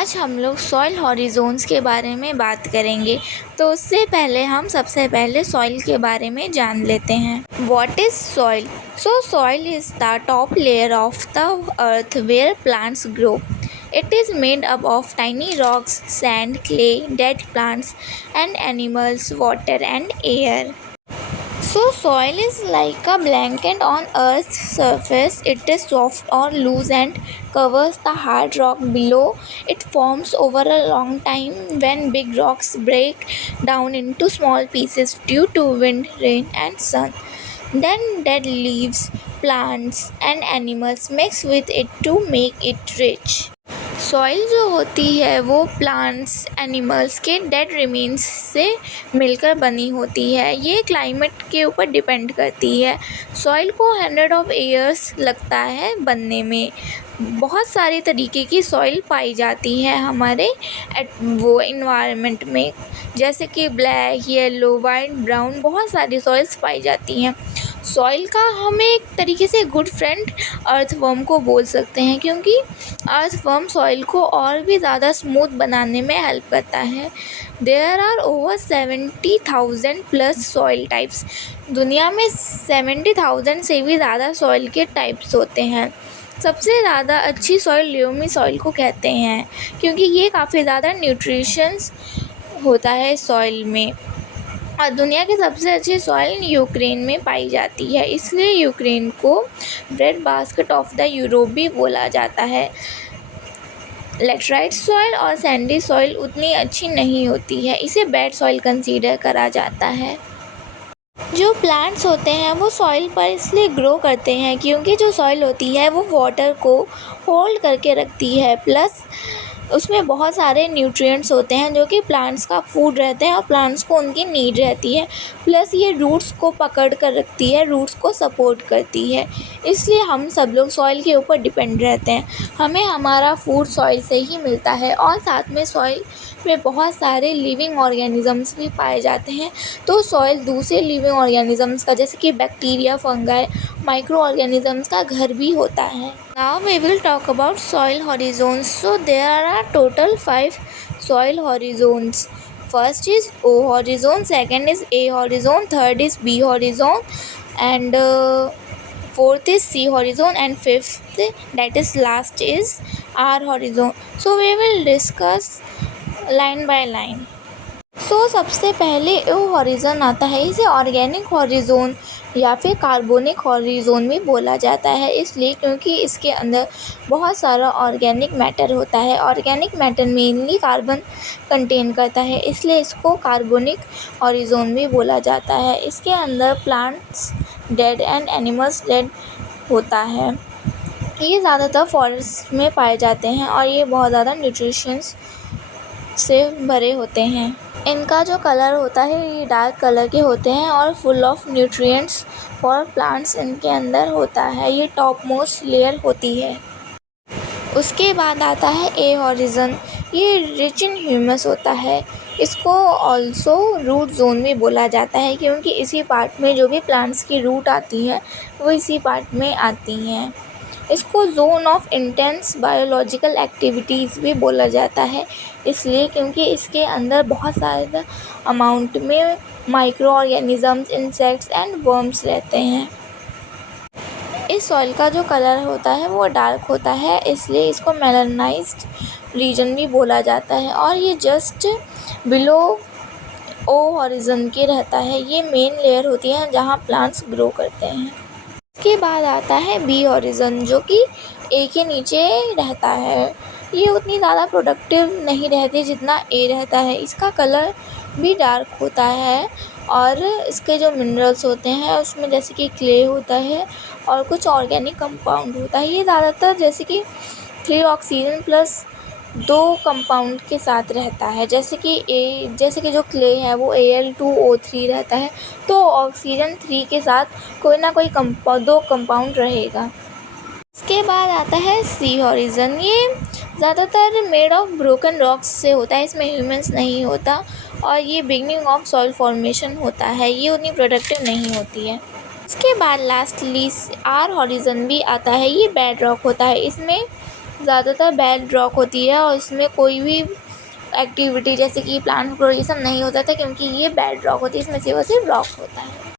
आज हम लोग सॉइल हॉरिज़ोन्स के बारे में बात करेंगे। तो उससे पहले हम सबसे पहले सॉइल के बारे में जान लेते हैं। What is soil? So soil is the top layer of the earth where plants grow. It is made up of tiny rocks, sand, clay, dead plants, and animals, water, and air. So soil is like a blanket on Earth's surface. It is soft or loose and covers the hard rock below. It forms over a long time when big rocks break down into small pieces due to wind, rain, and sun. Then dead leaves, plants, and animals mix with it to make it rich. Soil जो होती है वो plants animals के dead remains से मिलकर बनी होती है। ये क्लाइमेट के ऊपर डिपेंड करती है। सॉइल को 100 ऑफ ईयर्स लगता है बनने में। बहुत सारे तरीके की सॉइल पाई जाती है हमारे वो इन्वायरमेंट में, जैसे कि ब्लैक, येलो, वाइट, ब्राउन, बहुत सारी सॉइल्स पाई जाती हैं। सॉइल का हम एक तरीके से गुड फ्रेंड अर्थवर्म को बोल सकते हैं, क्योंकि अर्थवर्म सॉइल को और भी ज़्यादा स्मूथ बनाने में हेल्प करता है। There are over 70,000 plus soil types. दुनिया में 70,000 से भी ज़्यादा सॉइल के टाइप्स होते हैं। सबसे ज़्यादा अच्छी सॉइल ल्यूमी सॉइल को कहते हैं, क्योंकि ये काफ़ी ज़्यादा न्यूट्रिशंस होता है सॉइल में। और दुनिया की सबसे अच्छी सॉइल यूक्रेन में पाई जाती है, इसलिए यूक्रेन को bread basket of the Europe भी बोला जाता है। लेटराइट सॉइल और सैंडी सॉइल उतनी अच्छी नहीं होती है, इसे बैड सॉइल कंसीडर करा जाता है। जो प्लांट्स होते हैं वो सॉइल पर इसलिए ग्रो करते हैं क्योंकि जो सॉइल होती है वो वाटर को होल्ड करके रखती है, प्लस उसमें बहुत सारे न्यूट्रिएंट्स होते हैं जो कि प्लांट्स का फूड रहते हैं और प्लांट्स को उनकी नीड रहती है। प्लस ये रूट्स को पकड़ कर रखती है, रूट्स को सपोर्ट करती है। इसलिए हम सब लोग सॉइल के ऊपर डिपेंड रहते हैं। हमें हमारा फूड सॉइल से ही मिलता है और साथ में सॉइल में बहुत सारे लिविंग ऑर्गेनिजम्स भी पाए जाते हैं। तो सॉइल दूसरे लिविंग ऑर्गेनिजम्स का, जैसे कि बैक्टीरिया, फंगाई, माइक्रो ऑर्गेनिजम्स का घर भी होता है। Now we will talk about soil horizons. So there are total 5 soil horizons. First is O horizon, second is A horizon, third is B horizon, and fourth is C horizon, and fifth, that is last, is R horizon. So we will discuss line by line. सबसे पहले ओ horizon आता है। इसे organic हॉरिज़ोन या फिर carbonic हॉरिज़ोन भी बोला जाता है, इसलिए क्योंकि इसके अंदर बहुत सारा ऑर्गेनिक मैटर होता है। Organic matter mainly carbon contain करता है, इसलिए इसको कार्बोनिक हॉरिज़ोन भी बोला जाता है। इसके अंदर plants dead and animals dead होता है। ये ज़्यादातर फॉरेस्ट में पाए जाते हैं और ये बहुत ज़्यादा न्यूट्रिशंस से भरे होते हैं। इनका जो कलर होता है ये डार्क कलर के होते हैं और full of nutrients for plants इनके अंदर होता है। ये टॉप मोस्ट लेयर होती है। उसके बाद आता है ए हॉरिज़न। ये रिच इन ह्यूमस होता है। इसको ऑल्सो रूट जोन भी बोला जाता है, क्योंकि इसी पार्ट में जो भी प्लांट्स की रूट आती हैं वो इसी पार्ट में आती हैं। इसको zone of intense biological activities भी बोला जाता है, इसलिए क्योंकि इसके अंदर बहुत सारे अमाउंट में micro organisms, insects and worms रहते हैं। इस सॉइल का जो कलर होता है वो डार्क होता है, इसलिए इसको मेलानाइज्ड रीजन भी बोला जाता है और ये जस्ट बिलो ओ हॉरिज़न के रहता है। ये मेन लेयर होती है जहाँ प्लांट्स ग्रो करते हैं। इसके बाद आता है बी हॉरिज़न, जो कि ए के नीचे रहता है। ये उतनी ज़्यादा प्रोडक्टिव नहीं रहती जितना ए रहता है। इसका कलर भी डार्क होता है और इसके जो मिनरल्स होते हैं उसमें जैसे कि क्ले होता है और कुछ ऑर्गेनिक कंपाउंड होता है। ये ज़्यादातर जैसे कि 3 ऑक्सीजन प्लस 2 कंपाउंड के साथ रहता है, जैसे कि जो क्ले है वो Al2O3 रहता है, तो ऑक्सीजन 3 के साथ कोई ना कोई 2 कंपाउंड रहेगा। इसके बाद आता है सी हॉरिज़न। ये ज़्यादातर मेड ऑफ ब्रोकन रॉक्स से होता है, इसमें ह्यूमन्स नहीं होता और ये बिगनिंग ऑफ सॉइल फॉर्मेशन होता है। ये उतनी प्रोडक्टिव नहीं होती है। इसके बाद लास्टली आर हॉरिज़न भी आता है। ये बेड रॉक होता है। इसमें ज़्यादातर बैड रॉक होती है और इसमें कोई भी एक्टिविटी जैसे कि प्लांट ग्रो ये सब नहीं होता था, क्योंकि ये बैड रॉक होती है, इसमें सिर्फ और सिर्फ रॉक होता है।